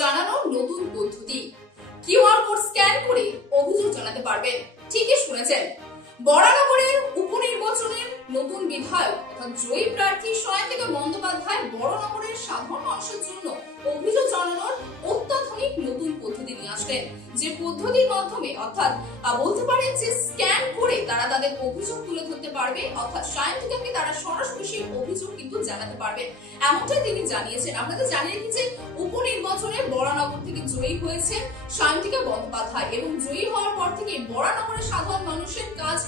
জানানোর নতুন পদ্ধতি। কিউআর কোড স্ক্যান করে অভিযোগ জানাতে পারবেন। ঠিকই শুনেছেন, বরানগরের উপনির্বাচনের নতুন বিধায়ক অর্থাৎ জয়ী প্রার্থী সায়ন্তিকা বন্দ্যোপাধ্যায় বরানগরের সাধারণ মানুষের জন্য অভিযোগ জানানোর অত্যাধুনিক নতুন পদ্ধতি নিয়ে আসলেন। যে পদ্ধতির মাধ্যমে অর্থাৎ বলতে পারেন যে স্ক্যান করে তারা তাদের অভিযোগ তুলে ধরতে পারবে, অর্থাৎ সায়ন্তিকাকে তারা সরাসরি সেই অভিযোগ কিন্তু জানাতে পারবে, এমনটাই তিনি জানিয়েছেন। আপনাদের জানিয়ে রাখি যে উপনির্বাচনে বরানগর থেকে জয়ী হয়েছেন সায়ন্তিকা বন্দ্যোপাধ্যায় এবং জয়ী হওয়ার পর থেকে বরানগরের সাধারণ মানুষের কাজ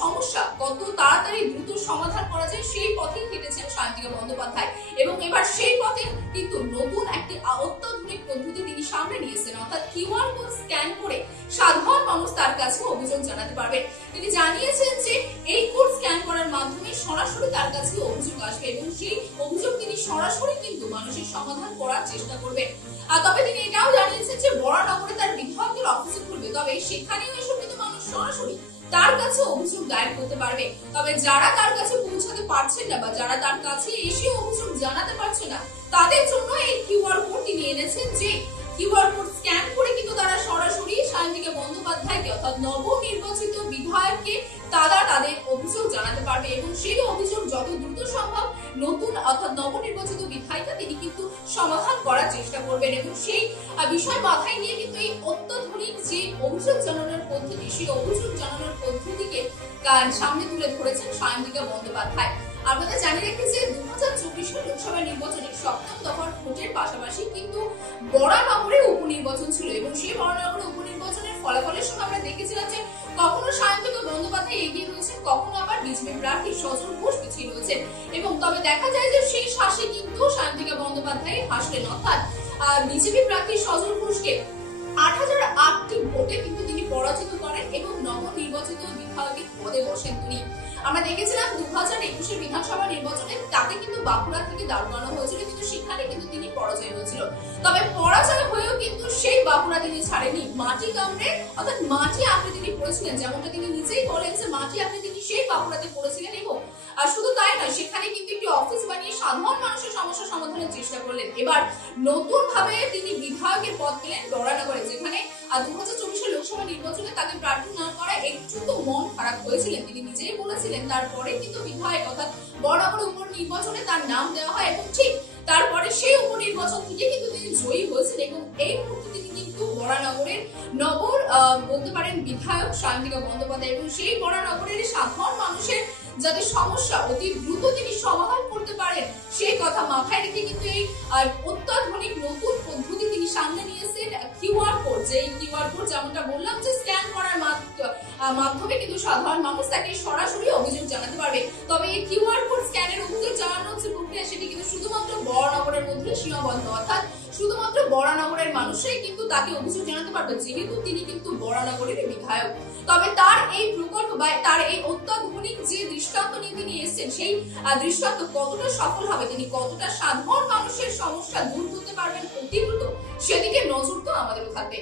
সমস্যা কত তাড়াতাড়ি দ্রুত সমাধান করা যায় সেই পথে হেঁটেছেন সায়ন্তিকা বন্দ্যোপাধ্যায় এবং এবার সেই পথে কিন্তু নতুন একটি অত্যাধুনিক পদ্ধতি তিনি সামনে নিয়েছেন, অর্থাৎ কিউআর কোড স্ক্যান করে সাধারণ মানুষ তার কাছে অভিযোগ জানাতে পারবেন। তিনি জানিয়েছেন যে এই কোড স্ক্যান করার মাধ্যমে সরাসরি তার কাছে অভিযোগ আসবে এবং সেই অভিযোগ তিনি সরাসরি কিন্তু মানুষের সমাধান করার চেষ্টা করবেন। তবে তিনি এটাও জানিয়েছেন যে বরানগরে তার বিধায়কের অফিসে খুলবে, তবে সেখানেও এসব কিন্তু মানুষ সরাসরি তার কাছে অভিযোগ দায়ের করতে পারবে। তবে যারা তার কাছে পৌঁছাতে পারছেন না বা যারা তার কাছে এসে অভিযোগ জানাতে পারছে না তাদের জন্য এই কিউআর কোড তিনি এনেছেন, যে কিউআর কোড স্ক্যান করে কিন্তু তারা সরাসরি সায়ন্তিকা বন্দ্যোপাধ্যায়কে অর্থাৎ নবনির্বাচিত বিধায়ককে তারা তাদের অভিযোগ জানাতে পারবে এবং সেই অভিযোগ যত দ্রুত সম্ভব নতুন অর্থাৎ নবনির্বাচিত বিধায়িকা তিনি কিন্তু সমাধান করার চেষ্টা করবেন এবং সেই বিষয় মাথায় নিয়ে কিন্তু এই অত্যাধুনিক যে অভিযোগ জানানোর পদ্ধতি সেই অভিযোগ জানানোর পদ্ধতিকে সামনে তুলে ধরেছেন সায়ন্তিকা বন্দ্যোপাধ্যায়। আপনাদের জানিয়ে রাখি যে 2024 লোকসভা নির্বাচনের সপ্তম দফার ভোটের পাশাপাশি কিন্তু বরানগরে উপনির্বাচন ছিল এবং সেই বরানগরে উপনির্বাচনের ফলাফলের সময় আমরা দেখেছিলাম যে কখনো সায়ন্তিকা বন্দ্যোপাধ্যায় এগিয়ে রয়েছেন, কখনো আবার বিজেপি প্রার্থী সজল ঘোষ পিছিয়ে রয়েছেন এবং তবে দেখা যায় যে সেই শ্বাসে কিন্তু সায়ন্তিকা বন্দ্যোপাধ্যায় হাসলেন, অর্থাৎ বিজেপি প্রার্থী সজল ঘোষকে 8008টি ভোটে কিন্তু তিনি পরাজিত করেন এবং নবনির্বাচিত বিধায়কের পদে বসেন তিনি। আমরা দেখেছিলাম 2021 বিধানসভা নির্বাচনে তাকে কিন্তু বাঁকুড়া থেকে দাঁড়ানো হয়েছিল, কিন্তু সেখানে কিন্তু তিনি পরাজয় হয়েছিল। তবে পরাজয় হয়েও কিন্তু সেই বাঁকুড়া তিনি ছাড়েনি, মাটি কামড়ে অর্থাৎ মাটি আঁকড়ে তিনি পড়েছিলেন, যেমনটা তিনি নিজেই বলেন যে মাটি আঁকড়ে তিনি সেই বাঁকুড়াতে পড়েছিলেন এবং শুধু তাই নয় সেখানে কিন্তু একটি অফিস বানিয়ে সাধারণ মানুষের সমস্যা সমাধানের চেষ্টা করলেন। এবার নতুন ভাবে তিনি বিধায়কের পদ পেলেন বরানগরে, যেখানে 2024 লোকসভা নির্বাচনে তাকে প্রার্থী না করায় একটু তো মন খারাপ হয়েছিলেন, তিনি নিজেই বলেছিলেন। তারপরে কিন্তু বিধায়ক অর্থাৎ বরানগর উপনির্বাচনে তার নাম দেওয়া হয় এবং ঠিক তারপরে সেই উপনির্বাচন থেকে কিন্তু তিনি জয়ী হয়েছেন এবং এই মুহূর্তে তিনি কিন্তু বরানগরের বলতে পারেন বিধায়ক সায়ন্তিকা বন্দ্যোপাধ্যায় এবং সেই বরানগরের সাধারণ মানুষের যাতে সমস্যা অতি দ্রুত তিনি সমাধান করতে পারেন সেই কথা মাথায় রেখে কিন্তু এই অত্যাধুনিক নতুন পদ্ধতি তিনি সামনে নিয়েছেন কিউআর কোড। যে কিউআর কোড যেমনটা বললাম যে স্ক্যান করার মাধ্যমে কিন্তু সাধারণ মানুষ তাকে সরাসরি অভিযোগ জানাতে পারবে। তবে এই কিউআর কোড স্ক্যানের অভিযোগ জানানোর যে প্রক্রিয়া সেটি কিন্তু শুধুমাত্র বরানগরের মধ্যে সীমাবদ্ধ, অর্থাৎ শুধুমাত্র বরানগরের মানুষই কিন্তু তাকে অভিযোগ জানাতে পারবে যেহেতু তিনি কিন্তু বরানগরের বিধায়ক। তবে তার এই প্রকল্প বা তার এই অত্যাধুনিক যে দৃষ্টান্ত নিয়ে তিনি এসেছেন সেই দৃষ্টান্ত কতটা সফল হবে, তিনি কতটা সাধারণ মানুষের সমস্যা দূর করতে পারবেন অতি দ্রুত, সেদিকে নজর তো আমাদেরও থাকবে।